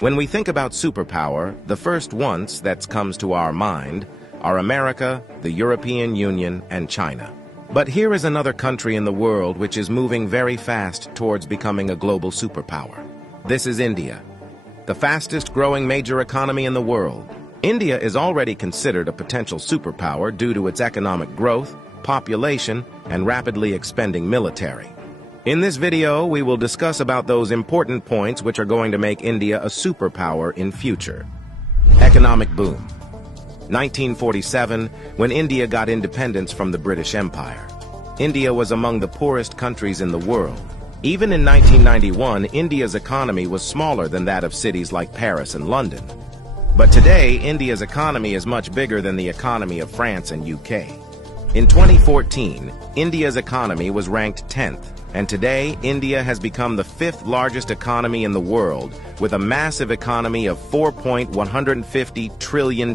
When we think about superpower, the first ones that comes to our mind are America, the European Union, and China. But here is another country in the world which is moving very fast towards becoming a global superpower. This is India, the fastest growing major economy in the world. India is already considered a potential superpower due to its economic growth, population, and rapidly expanding military. In this video, we will discuss about those important points which are going to make India a superpower in future. Economic boom. 1947, when India got independence from the British Empire. India was among the poorest countries in the world. Even in 1991, India's economy was smaller than that of cities like Paris and London. But today, India's economy is much bigger than the economy of France and UK. In 2014, India's economy was ranked 10th, and today, India has become the 5th largest economy in the world, with a massive economy of $4.150 trillion.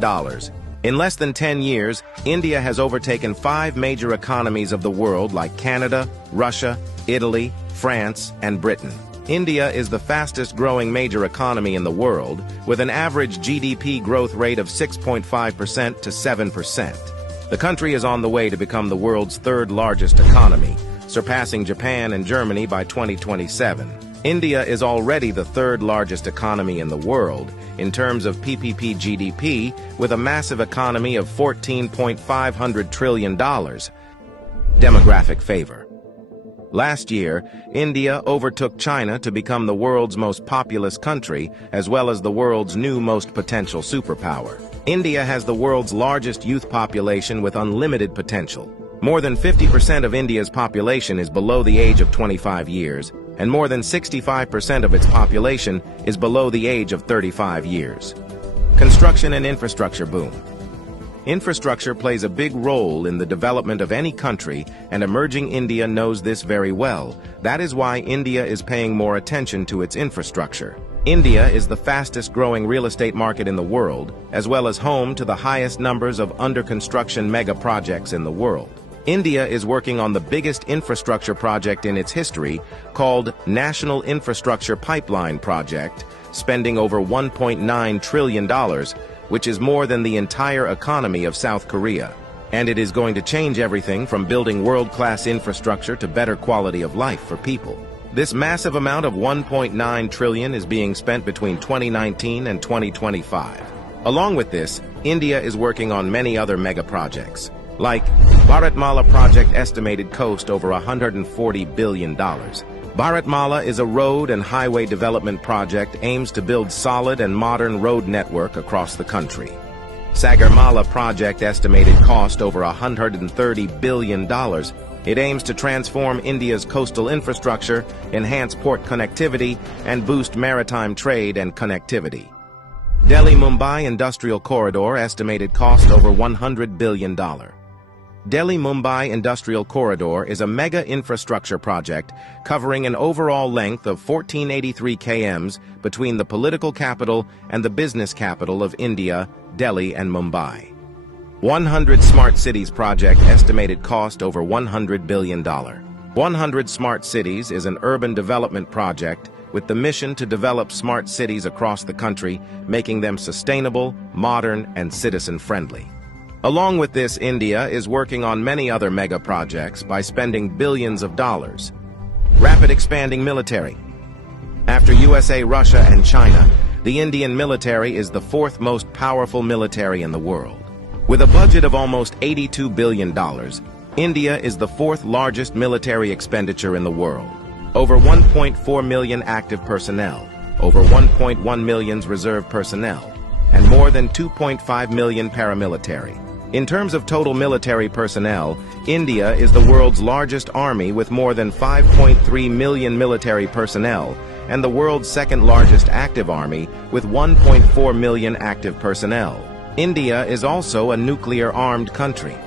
In less than 10 years, India has overtaken 5 major economies of the world like Canada, Russia, Italy, France, and Britain. India is the fastest growing major economy in the world, with an average GDP growth rate of 6.5% to 7%. The country is on the way to become the world's 3rd largest economy, surpassing Japan and Germany by 2027. India is already the 3rd largest economy in the world in terms of PPP GDP, with a massive economy of $14.5 trillion. Demographic favor. Last year, India overtook China to become the world's most populous country, as well as the world's new most potential superpower. India has the world's largest youth population with unlimited potential. More than 50% of India's population is below the age of 25 years, and more than 65% of its population is below the age of 35 years. Construction and infrastructure boom. Infrastructure plays a big role in the development of any country, and emerging India knows this very well. That is why India is paying more attention to its infrastructure. India is the fastest growing real estate market in the world, as well as home to the highest numbers of under-construction mega projects in the world. India is working on the biggest infrastructure project in its history, called National Infrastructure Pipeline Project, spending over $1.9 trillion, which is more than the entire economy of South Korea. And it is going to change everything from building world-class infrastructure to better quality of life for people. This massive amount of $1.9 trillion is being spent between 2019 and 2025. Along with this, India is working on many other mega projects, like Bharatmala project estimated cost over $140 billion. Bharatmala is a road and highway development project aims to build solid and modern road network across the country. Sagarmala project estimated cost over $130 billion. It aims to transform India's coastal infrastructure, enhance port connectivity, and boost maritime trade and connectivity. Delhi-Mumbai Industrial Corridor estimated cost over $100 billion. Delhi-Mumbai Industrial Corridor is a mega infrastructure project covering an overall length of 1483 km between the political capital and the business capital of India, Delhi and Mumbai. 100 Smart Cities project estimated cost over $100 billion. 100 Smart Cities is an urban development project with the mission to develop smart cities across the country, making them sustainable, modern, and citizen-friendly. Along with this, India is working on many other mega projects by spending billions of dollars. Rapid expanding military. After USA, Russia, and China, the Indian military is the 4th most powerful military in the world. With a budget of almost $82 billion, India is the 4th largest military expenditure in the world. Over 1.4 million active personnel, over 1.1 million reserve personnel, and more than 2.5 million paramilitary. In terms of total military personnel, India is the world's largest army with more than 5.3 million military personnel, and the world's 2nd largest active army with 1.4 million active personnel. India is also a nuclear-armed country.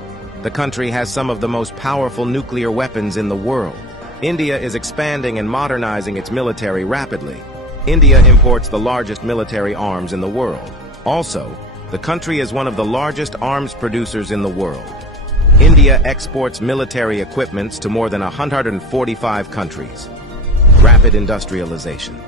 The country has some of the most powerful nuclear weapons in the world. India is expanding and modernizing its military rapidly. India imports the largest military arms in the world. Also, the country is one of the largest arms producers in the world. India exports military equipments to more than 145 countries. Rapid industrialization.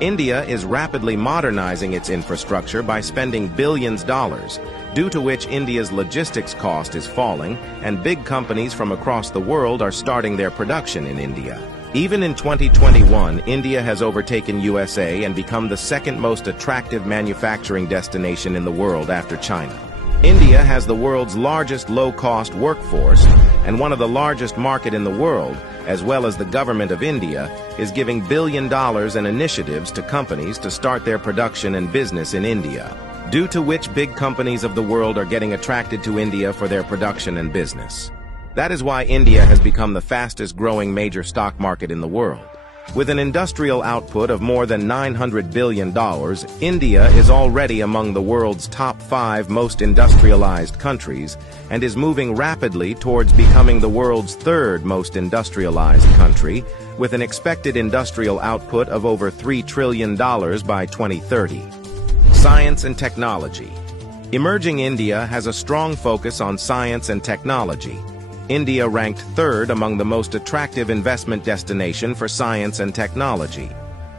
India is rapidly modernizing its infrastructure by spending billions of dollars, due to which India's logistics cost is falling, and big companies from across the world are starting their production in India. Even in 2021, India has overtaken USA and become the second most attractive manufacturing destination in the world after China. India has the world's largest low-cost workforce, and one of the largest market in the world, as well as the government of India, is giving $1 billion in initiatives to companies to start their production and business in India, due to which big companies of the world are getting attracted to India for their production and business. That is why India has become the fastest-growing major stock market in the world. With an industrial output of more than $900 billion, India is already among the world's top 5 most industrialized countries and is moving rapidly towards becoming the world's 3rd most industrialized country, with an expected industrial output of over $3 trillion by 2030. Science and technology. Emerging India has a strong focus on science and technology. India ranked 3rd among the most attractive investment destination for science and technology.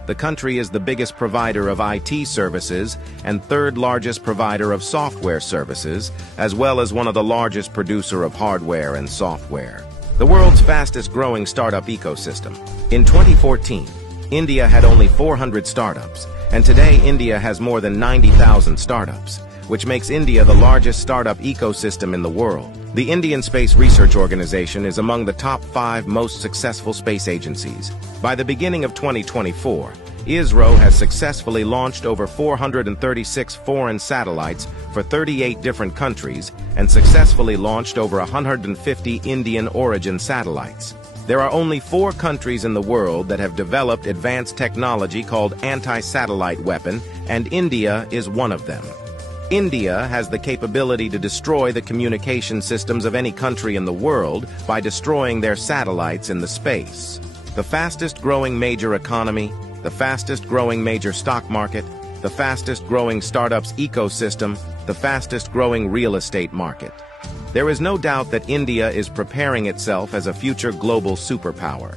The country is the biggest provider of IT services and 3rd largest provider of software services, as well as one of the largest producer of hardware and software. The world's fastest growing startup ecosystem. In 2014, India had only 400 startups, and today India has more than 90,000 startups, which makes India the largest startup ecosystem in the world. The Indian Space Research Organization is among the top 5 most successful space agencies. By the beginning of 2024, ISRO has successfully launched over 436 foreign satellites for 38 different countries and successfully launched over 150 Indian origin satellites. There are only 4 countries in the world that have developed advanced technology called anti-satellite weapon, and India is one of them. India has the capability to destroy the communication systems of any country in the world by destroying their satellites in the space. The fastest growing major economy, the fastest growing major stock market, the fastest growing startups ecosystem, the fastest growing real estate market. There is no doubt that India is preparing itself as a future global superpower.